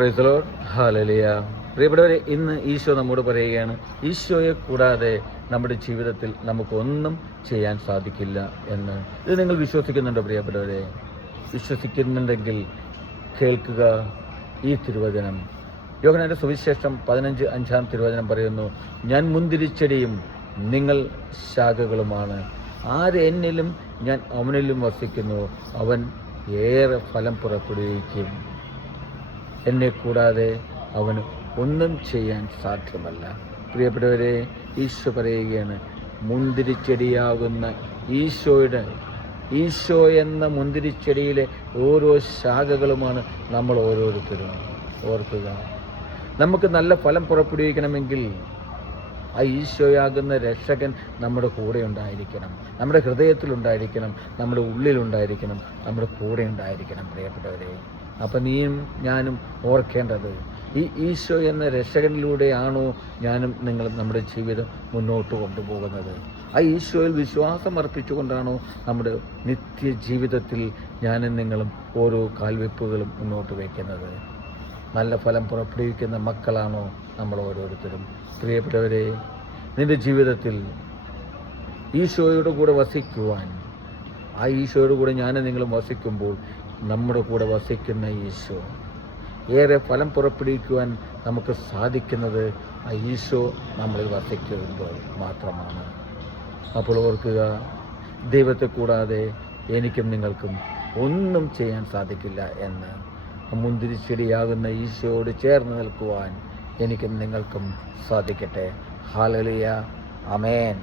Praise the Lord. Hallelujah. പ്രിയപ്പെട്ടവരെ, ഇന്ന് ഈശോ നമ്മോട് പറയുകയാണ്, ഈശോയെ കൂടാതെ നമ്മുടെ ജീവിതത്തിൽ നമുക്കൊന്നും ചെയ്യാൻ സാധിക്കില്ല എന്ന്. ഇത് നിങ്ങൾ വിശ്വസിക്കുന്നുണ്ടോ പ്രിയപ്പെട്ടവരെ? വിശ്വസിക്കുന്നുണ്ടെങ്കിൽ കേൾക്കുക ഈ തിരുവചനം. യോഹന്നാന്റെ സുവിശേഷം 15:5 തിരുവചനം പറയുന്നു, ഞാൻ മുന്തിരിച്ചെടിയും നിങ്ങൾ ശാഖകളുമാണ്. ആര് എന്നിലും ഞാൻ അവനിലും വസിക്കുന്നു, അവൻ ഏറെ ഫലം പുറപ്പെടുവിക്കും. എന്നെ കൂടാതെ അവന് ഒന്നും ചെയ്യാൻ സാധ്യമല്ല. പ്രിയപ്പെട്ടവരെ, ഈശോ പറയുകയാണ്, മുന്തിരിച്ചെടിയാകുന്ന ഈശോ എന്ന മുന്തിരിച്ചെടിയിലെ ഓരോ ശാഖകളുമാണ് നമ്മൾ ഓരോരുത്തരും. ഓർക്കുക, നമുക്ക് നല്ല ഫലം പുറപ്പെടുവിക്കണമെങ്കിൽ ആ ഈശോയാകുന്ന രക്ഷകൻ നമ്മുടെ കൂടെ ഉണ്ടായിരിക്കണം, നമ്മുടെ ഹൃദയത്തിലുണ്ടായിരിക്കണം, നമ്മുടെ ഉള്ളിലുണ്ടായിരിക്കണം, നമ്മുടെ കൂടെ ഉണ്ടായിരിക്കണം. പ്രിയപ്പെട്ടവരെ, അപ്പം നീയും ഞാനും ഓർക്കേണ്ടത്, ഈ ഈശോ എന്ന രക്ഷകനിലൂടെയാണോ ഞാനും നിങ്ങളും നമ്മുടെ ജീവിതം മുന്നോട്ട് കൊണ്ടുപോകുന്നത്? ആ ഈശോയിൽ വിശ്വാസം അർപ്പിച്ചുകൊണ്ടാണോ നമ്മുടെ നിത്യജീവിതത്തിൽ ഞാനും നിങ്ങളും ഓരോ കാൽവെപ്പുകളും മുന്നോട്ട് വയ്ക്കുന്നത്? നല്ല ഫലം പുറപ്പെടുവിക്കുന്ന മക്കളാണോ നമ്മൾ ഓരോരുത്തരും? പ്രിയപ്പെട്ടവരെ, നിൻ്റെ ജീവിതത്തിൽ ഈശോയുടെ കൂടെ വസിക്കുവാൻ, ആ ഈശോയുടെ കൂടെ ഞാനും നിങ്ങളും വസിക്കുമ്പോൾ നമ്മുടെ കൂടെ വസിക്കുന്ന ഈശോ ഏറെ ഫലം പുറപ്പെടുവിക്കുവാൻ നമുക്ക് സാധിക്കുന്നത് ആ ഈശോ നമ്മളിൽ വസിക്കുമ്പോൾ മാത്രമാണ്. അപ്പോൾ ഓർക്കുക, ദൈവത്തെ കൂടാതെ എനിക്കും നിങ്ങൾക്കും ഒന്നും ചെയ്യാൻ സാധിക്കില്ല എന്ന്. മുന്തിരിച്ചെടിയാകുന്ന ഈശോയോട് ചേർന്ന് നിൽക്കുവാൻ എനിക്കും നിങ്ങൾക്കും സാധിക്കട്ടെ. ഹല്ലേലൂയ. ആമേൻ.